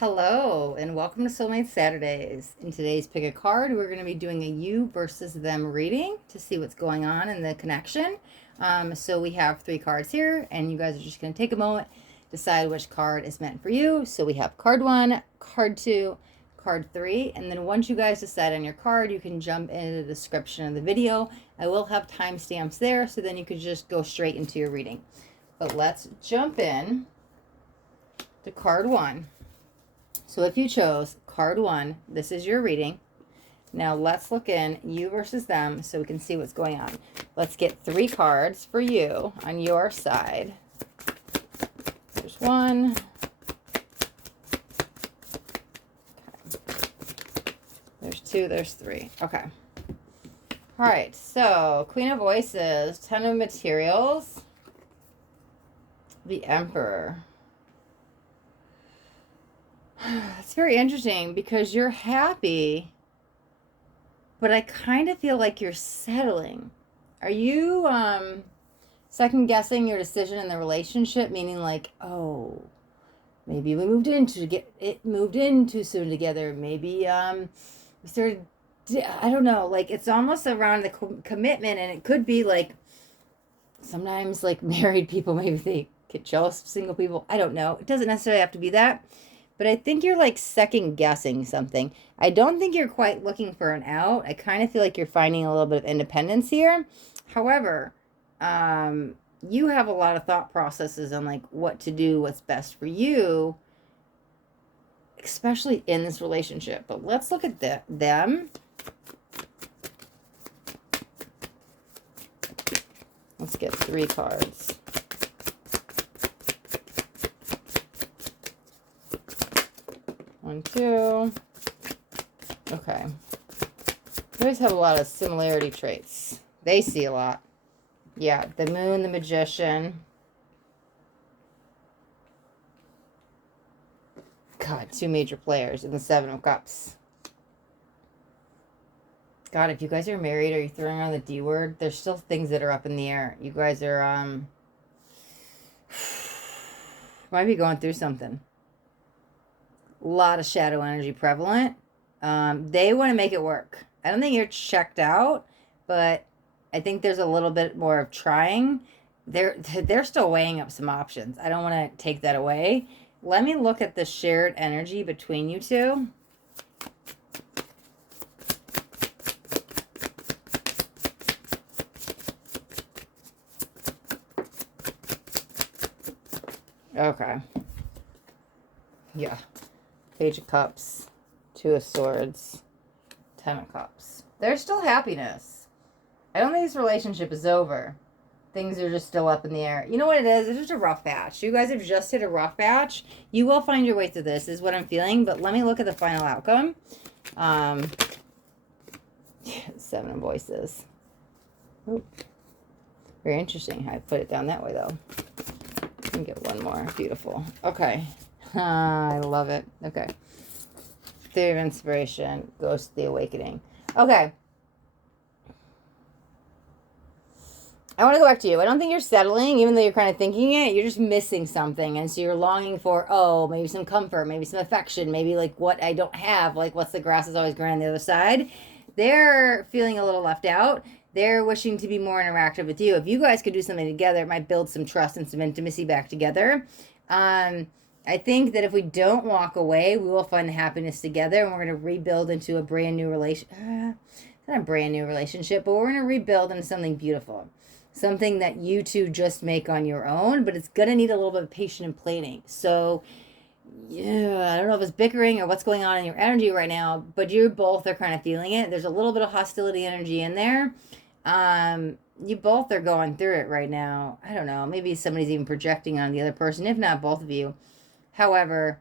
Hello, and welcome to Soulmate Saturdays. In today's Pick a Card, we're going to be doing a you versus them reading to see what's going on in the connection. So we have 3 cards here, and you guys are just going to take a moment, decide which card is meant for you. So we have card 1, card 2, card 3, and then once you guys decide on your card, you can jump into the description of the video. I will have timestamps there, so then you can just go straight into your reading. But let's jump in to card 1. So if you chose card 1, this is your reading. Now let's look in you versus them so we can see what's going on. Let's get 3 cards for you on your side. There's 1. Okay. There's 2, there's 3. Okay. All right, so Queen of Voices, 10 of Materials, the Emperor. It's very interesting because you're happy, but I kind of feel like you're settling. Are you second guessing your decision in the relationship, meaning like, oh, maybe we moved in too soon together. Maybe we started, I don't know, like it's almost around the commitment, and it could be like sometimes like married people, maybe they get jealous of single people. I don't know. It doesn't necessarily have to be that. But I think you're like second guessing something. I don't think you're quite looking for an out. I kind of feel like you're finding a little bit of independence here. However, you have a lot of thought processes on like what to do, what's best for you, especially in this relationship. But let's look at them. Let's get 3 cards. One, 2. Okay. You guys have a lot of similarity traits. They see a lot. Yeah, the Moon, the Magician. God, 2 major players in the 7 of Cups. God, if you guys are married or you're throwing around the D word, there's still things that are up in the air. You guys are, might be going through something. A lot of shadow energy prevalent. They want to make it work. I don't think you're checked out, but I think there's a little bit more of trying. They're still weighing up some options. I don't want to take that away. Let me look at the shared energy between you two. Okay. Yeah. Page of Cups, 2 of Swords, 10 of Cups. There's still happiness. I don't think this relationship is over. Things are just still up in the air. You know what it is? It's just a rough patch. You guys have just hit a rough patch. You will find your way through this, is what I'm feeling. But let me look at the final outcome. 7 of Voices. Oop. Very interesting how I put it down that way, though. Let me get one more. Beautiful. Okay. I love it. Okay. Theory of Inspiration. Ghost of the Awakening. Okay. I want to go back to you. I don't think you're settling, even though you're kind of thinking it. You're just missing something. And so you're longing for, oh, maybe some comfort, maybe some affection, maybe like what I don't have, like what's the grass is always greener on the other side. They're feeling a little left out. They're wishing to be more interactive with you. If you guys could do something together, it might build some trust and some intimacy back together. I think that if we don't walk away, we will find the happiness together, and we're going to rebuild into a brand new not a brand new relationship, but we're going to rebuild into something beautiful. Something that you two just make on your own, but it's going to need a little bit of patience and planning. So, yeah, I don't know if it's bickering or what's going on in your energy right now, but you both are kind of feeling it. There's a little bit of hostility energy in there. You both are going through it right now. I don't know. Maybe somebody's even projecting on the other person, if not both of you. However,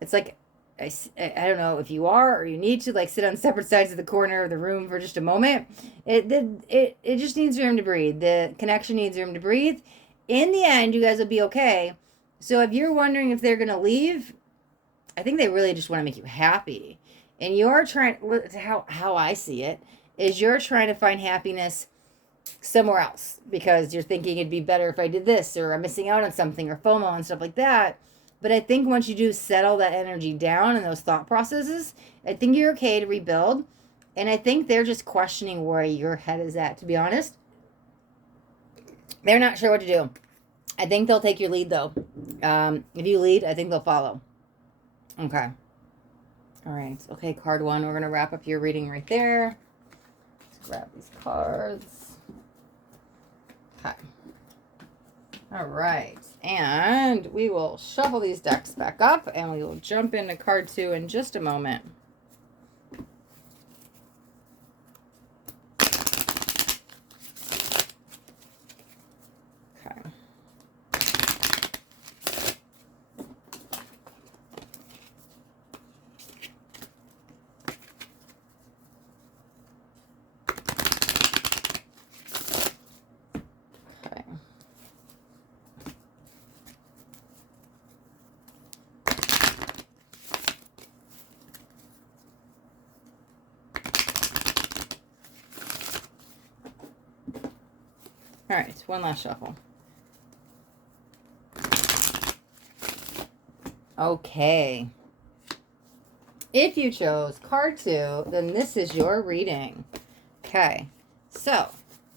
it's like, I don't know if you are or you need to like sit on separate sides of the corner of the room for just a moment. It just needs room to breathe. The connection needs room to breathe. In the end, you guys will be okay. So if you're wondering if they're going to leave, I think they really just want to make you happy. And you're trying, how I see it, is you're trying to find happiness somewhere else because you're thinking it'd be better if I did this, or I'm missing out on something, or FOMO and stuff like that. But I think once you do settle that energy down and those thought processes, I think you're okay to rebuild. And I think they're just questioning where your head is at, to be honest. They're not sure what to do. I think they'll take your lead, though. If you lead, I think they'll follow. Okay. All right. Okay, card 1. We're going to wrap up your reading right there. Let's grab these cards. Okay. All right. And we will shuffle these decks back up, and we will jump into card 2 in just a moment. Okay. All right, one last shuffle. Okay. If you chose card 2, then this is your reading. Okay. So,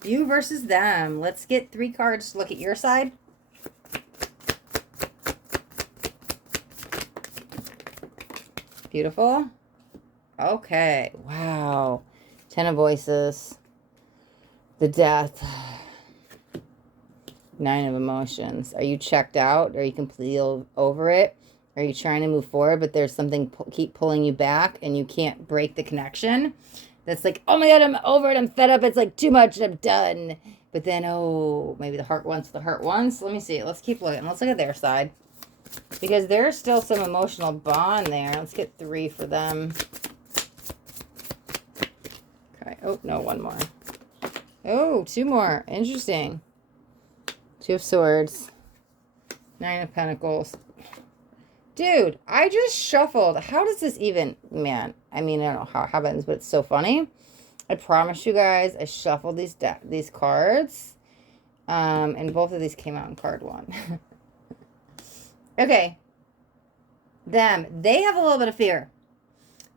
you versus them. Let's get 3 cards to look at your side. Beautiful. Okay. Wow. 10 of Voices. The Death. 9 of Emotions. Are you checked out? Are you completely over it? Are you trying to move forward, but there's something keep pulling you back and you can't break the connection? That's like, oh my God, I'm over it. I'm fed up. It's like too much. I'm done. But then, oh, maybe the heart wants the heart wants. Let me see. Let's keep looking. Let's look at their side. Because there's still some emotional bond there. Let's get 3 for them. Okay. Oh, no, 1 more. Oh, 2 more. Interesting. 2 of Swords. 9 of Pentacles. Dude, I just shuffled. How does this even... Man, I mean, I don't know how it happens, but it's so funny. I promise you guys, I shuffled these cards. And both of these came out in card 1. Okay. Them. They have a little bit of fear.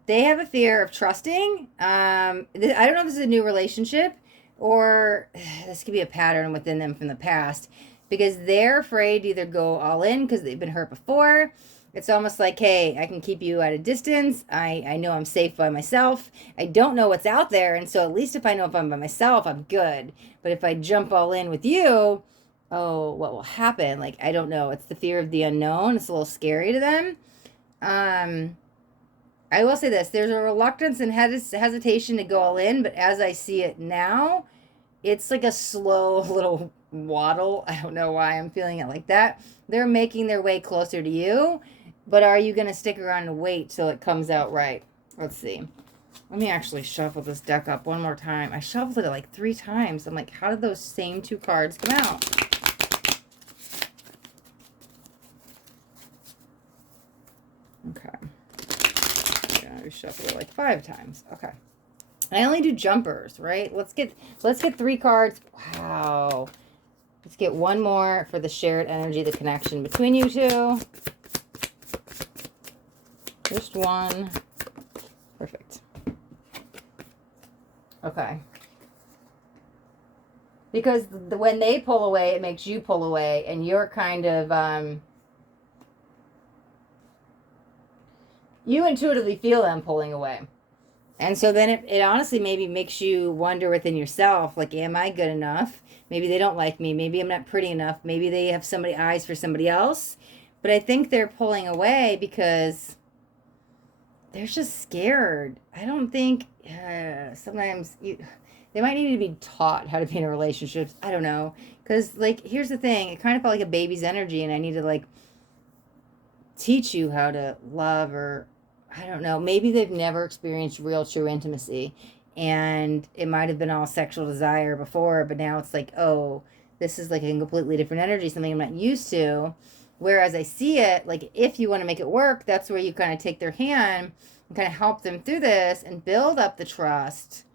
They have a fear of trusting. I don't know if this is a new relationship or this could be a pattern within them from the past because they're afraid to either go all in because they've been hurt before. It's almost like, hey, I can keep you at a distance. I know I'm safe by myself. I don't know what's out there. And so at least if I know if I'm by myself, I'm good. But if I jump all in with you, oh, what will happen? Like, I don't know. It's the fear of the unknown. It's a little scary to them. I will say this. There's a reluctance and hesitation to go all in. But as I see it now, it's like a slow little waddle. I don't know why I'm feeling it like that. They're making their way closer to you. But are you going to stick around and wait till it comes out right? Let's see. Let me actually shuffle this deck up one more time. I shuffled it like 3 times. I'm like, how did those same 2 cards come out? Okay. Yeah, I shuffled it like 5 times. Okay. I only do jumpers, right? Let's get 3 cards. Wow. Let's get 1 more for the shared energy, the connection between you 2. Just 1. Perfect. Okay. Because when they pull away, it makes you pull away, and you're kind of, you intuitively feel them pulling away. And so then it honestly maybe makes you wonder within yourself, like, am I good enough? Maybe they don't like me. Maybe I'm not pretty enough. Maybe they have eyes for somebody else. But I think they're pulling away because they're just scared. I don't think sometimes they might need to be taught how to be in relationships. I don't know. Because, like, here's the thing. It kind of felt like a baby's energy, and I need to, like, teach you how to love, or I don't know. Maybe they've never experienced real, true intimacy, and it might have been all sexual desire before, but now it's like, oh, this is like a completely different energy, something I'm not used to. Whereas I see it, like, if you want to make it work, that's where you kind of take their hand and kind of help them through this and build up the trust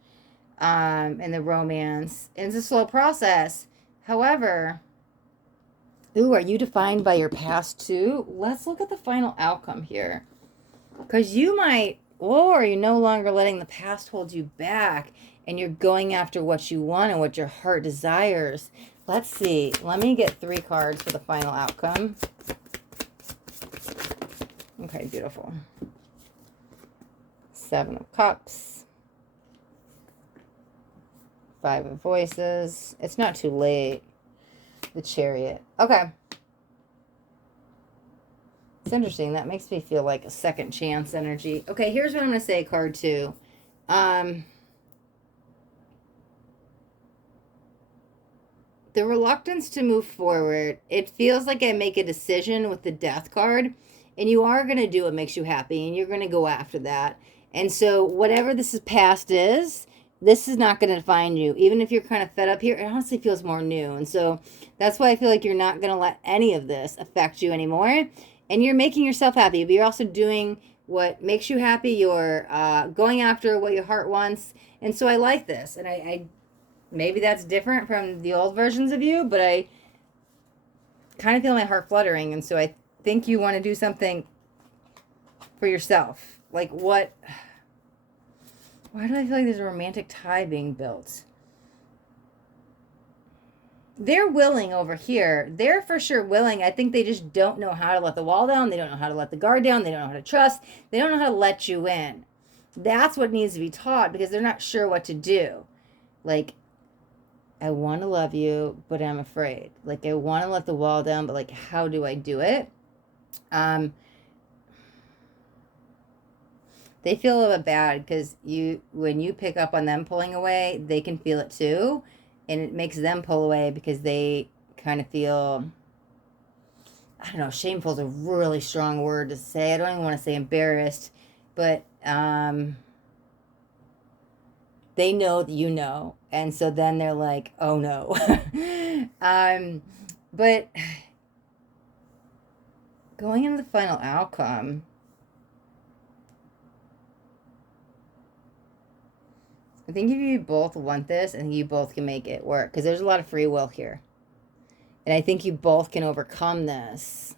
and the romance. And it's a slow process. However, Ooh, are you defined by your past too? Let's look at the final outcome here. Because you might, or you're no longer letting the past hold you back and you're going after what you want and what your heart desires. Let's see. Let me get 3 cards for the final outcome. Okay, beautiful. 7 of Cups. 5 of Voices. It's not too late. The Chariot. Okay. It's interesting. That makes me feel like a second chance energy. Okay, here's what I'm going to say, card 2. The reluctance to move forward, it feels like I make a decision with the Death card, and you are going to do what makes you happy, and you're going to go after that. And so whatever this past is, this is not going to define you. Even if you're kind of fed up here, it honestly feels more new. And so that's why I feel like you're not going to let any of this affect you anymore. And you're making yourself happy, but you're also doing what makes you happy. You're going after what your heart wants. And so I like this. And I maybe that's different from the old versions of you, but I kind of feel my heart fluttering. And so I think you want to do something for yourself. Like what? Why do I feel like there's a romantic tie being built? They're willing over here. They're for sure willing. I think they just don't know how to let the wall down. They don't know how to let the guard down. They don't know how to trust. They don't know how to let you in. That's what needs to be taught because they're not sure what to do. Like, I want to love you, but I'm afraid. Like, I want to let the wall down, but like, how do I do it? They feel a little bit bad because when you pick up on them pulling away, they can feel it too. And it makes them pull away because they kind of feel, I don't know, shameful is a really strong word to say. I don't even want to say embarrassed, but they know that you know. And so then they're like, oh no. But going into the final outcome, I think if you both want this, I think you both can make it work because there's a lot of free will here. And I think you both can overcome this.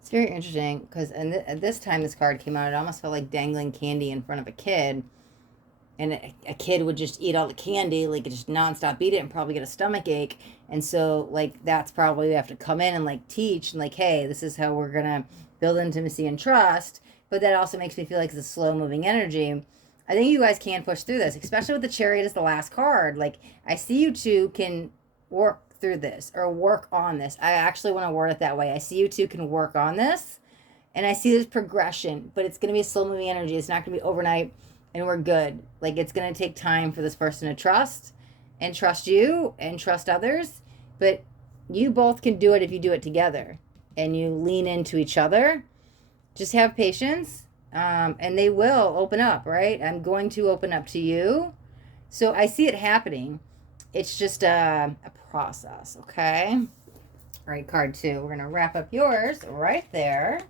It's very interesting because at this time this card came out, it almost felt like dangling candy in front of a kid. And a kid would just eat all the candy, like just nonstop eat it and probably get a stomach ache. And so like that's probably we have to come in and like teach and like, hey, this is how we're going to build intimacy and trust. But that also makes me feel like it's a slow moving energy. I think you guys can push through this, especially with the Chariot as the last card. Like, I see you two can work through this or work on this. I actually want to word it that way. I see you two can work on this. And I see this progression, but it's going to be a slow moving energy. It's not going to be overnight and we're good. Like, it's going to take time for this person to trust you and trust others. But you both can do it if you do it together and you lean into each other. Just have patience, and they will open up, right? I'm going to open up to you. So I see it happening. It's just a process, okay? All right, card 2. We're going to wrap up yours right there.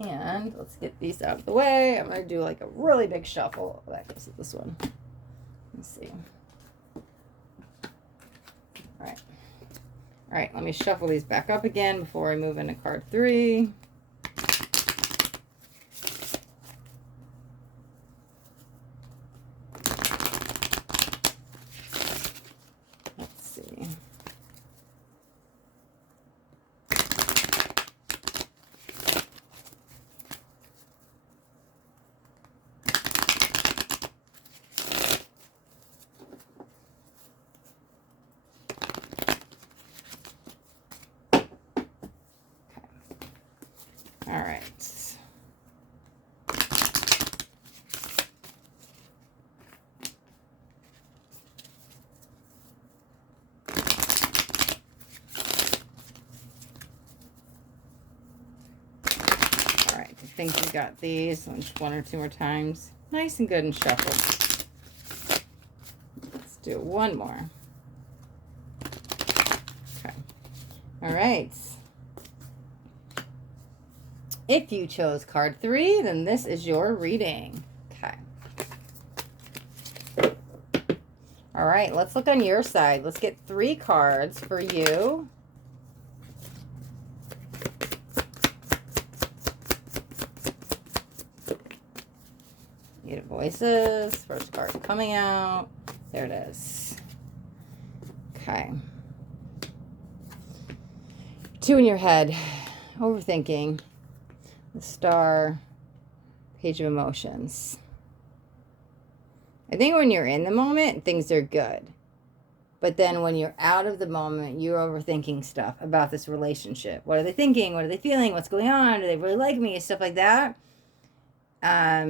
And let's get these out of the way. I'm going to do like a really big shuffle. That goes with this one. Let's see. All right. All right, let me shuffle these back up again before I move into card 3. All right. All right, I think we got these one or two more times. Nice and good and shuffled. Let's do one more. Okay. All right. If you chose card 3, then this is your reading. Okay. All All right, let's look on your side. Let's get 3 cards for you. Get voices. First card coming out. There it is. Okay. 2 in your head. Overthinking. The Star. Page of Emotions. I think when you're in the moment, things are good. But then when you're out of the moment, you're overthinking stuff about this relationship. What are they thinking? What are they feeling? What's going on? Do they really like me? Stuff like that. Are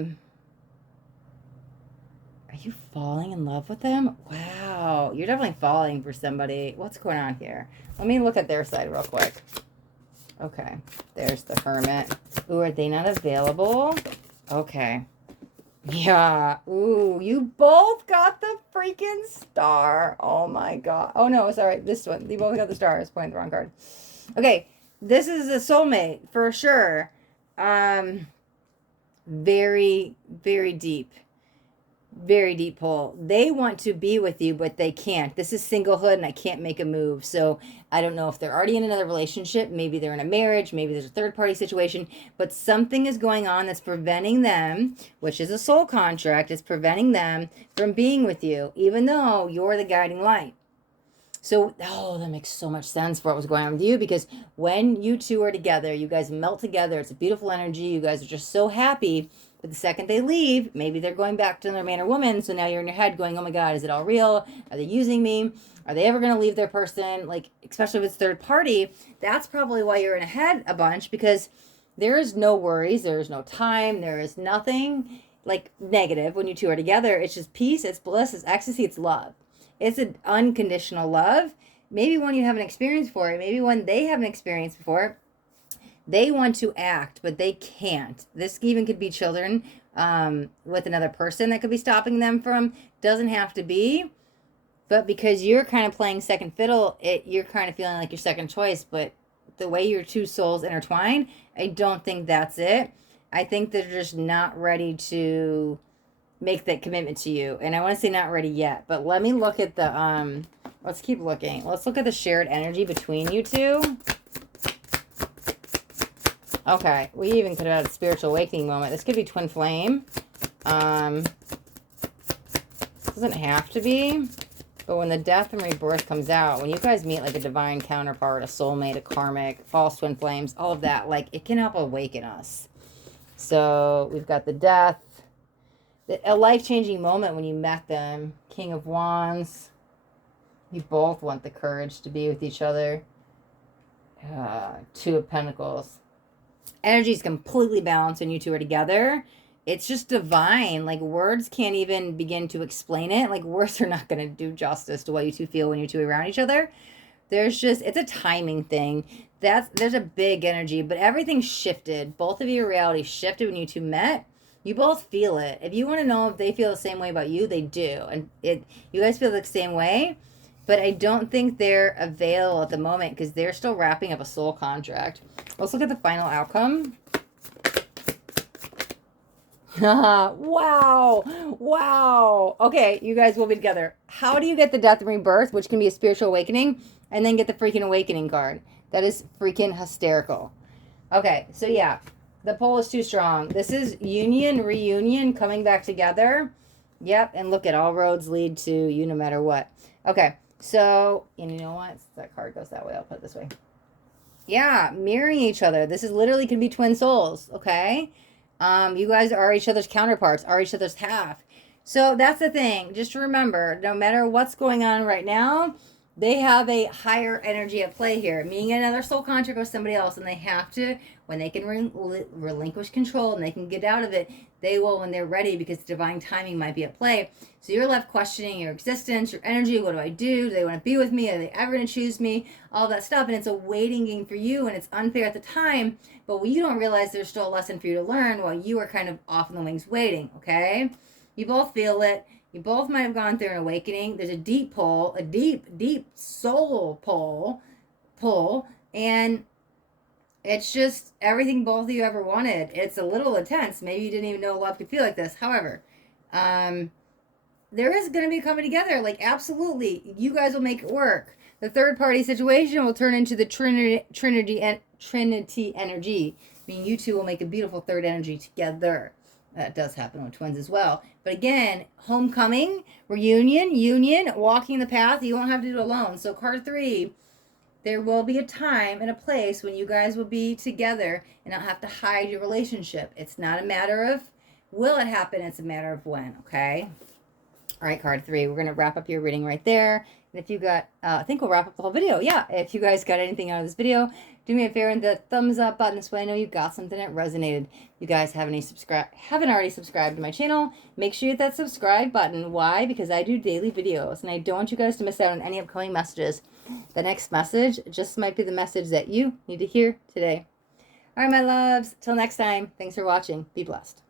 you falling in love with them? Wow. You're definitely falling for somebody. What's going on here? Let me look at their side real quick. Okay. There's the Hermit. Ooh, are they not available? Okay. Yeah. Ooh, you both got the freaking Star. Oh my God. Oh no, sorry. This one. You both got the Star. I was pointing the wrong card. Okay. This is a soulmate for sure. Very, very deep. Very deep pull. They want to be with you, but they can't. This is singlehood and I can't make a move. So I don't know if they're already in another relationship. Maybe they're in a marriage. Maybe there's a third party situation. But something is going on that's preventing them, which is a soul contract, is preventing them from being with you, even though you're the guiding light. So, oh, that makes so much sense for what was going on with you, because when you two are together, you guys melt together. It's a beautiful energy. You guys are just so happy. But the second they leave, maybe they're going back to their man or woman. So now you're in your head going, oh my God, is it all real? Are they using me? Are they ever going to leave their person? Like, especially if it's third party, that's probably why you're in a head a bunch, because there is no worries. There is no time. There is nothing like negative when you two are together. It's just peace. It's bliss. It's ecstasy. It's love. It's an unconditional love. Maybe when you haven't experienced for it, maybe when they haven't experienced before, they want to act, but they can't. This even could be children with another person that could be stopping them from. Doesn't have to be. But because you're kind of playing second fiddle, you're kind of feeling like your second choice. But the way your two souls intertwine, I don't think that's it. I think they're just not ready to make that commitment to you. And I want to say not ready yet. But let me look at the, let's keep looking. Let's look at the shared energy between you two. Okay, we even could have had a spiritual awakening moment. This could be twin flame. Doesn't have to be. But when the death and rebirth comes out, when you guys meet like a divine counterpart, a soulmate, a karmic, false twin flames, all of that, like it can help awaken us. So we've got the death. A life-changing moment when you met them. King of Wands. You both want the courage to be with each other. Two of Pentacles. Energy is completely balanced when you two are together. It's just divine. Like, words can't even begin to explain it. Like, words are not going to do justice to what you two feel when you two are around each other. There's just, it's a timing thing. There's a big energy, but everything shifted. Both of your reality shifted when you two met. You both feel it. If you want to know if they feel the same way about you, they do. And you guys feel the same way. But I don't think they're available at the moment because they're still wrapping up a soul contract. Let's look at the final outcome. Wow. Wow. Okay, you guys will be together. How do you get the death and rebirth, which can be a spiritual awakening, and then get the freaking awakening card? That is freaking hysterical. Okay, so yeah, the pull is too strong. This is union, reunion, coming back together. Yep, and look at all roads lead to you no matter what. Okay. So, and you know what? That card goes that way. I'll put it this way. Yeah, mirroring each other. This is literally could be twin souls, okay? You guys are each other's counterparts, are each other's half. So that's the thing. Just remember, no matter what's going on right now, they have a higher energy at play here. Meaning another soul contract with somebody else, and they have to, when they can relinquish control and they can get out of it, they will when they're ready, because divine timing might be at play. So you're left questioning your existence, your energy. What do I do? Do they want to be with me? Are they ever going to choose me? All that stuff. And it's a waiting game for you, and it's unfair at the time. But you don't realize there's still a lesson for you to learn while you are kind of off in the wings waiting, okay? You both feel it. You both might have gone through an awakening. There's a deep pull, a deep, deep soul pull. And it's just everything both of you ever wanted. It's a little intense. Maybe you didn't even know love could feel like this. However, there is going to be coming together. Like, absolutely. You guys will make it work. The third party situation will turn into the Trinity energy. I mean, you two will make a beautiful third energy together. That does happen with twins as well. But again, homecoming, reunion, union, walking the path. You won't have to do it alone. So card 3, there will be a time and a place when you guys will be together and don't have to hide your relationship. It's not a matter of will it happen, it's a matter of when, okay? All right, card 3. We're going to wrap up your reading right there. And if you got, I think we'll wrap up the whole video. Yeah, if you guys got anything out of this video, do me a favor and the thumbs up button so I know you got something that resonated. You guys haven't already subscribed to my channel, make sure you hit that subscribe button. Why? Because I do daily videos and I don't want you guys to miss out on any upcoming messages. The next message just might be the message that you need to hear today. All right, my loves. Till next time. Thanks for watching. Be blessed.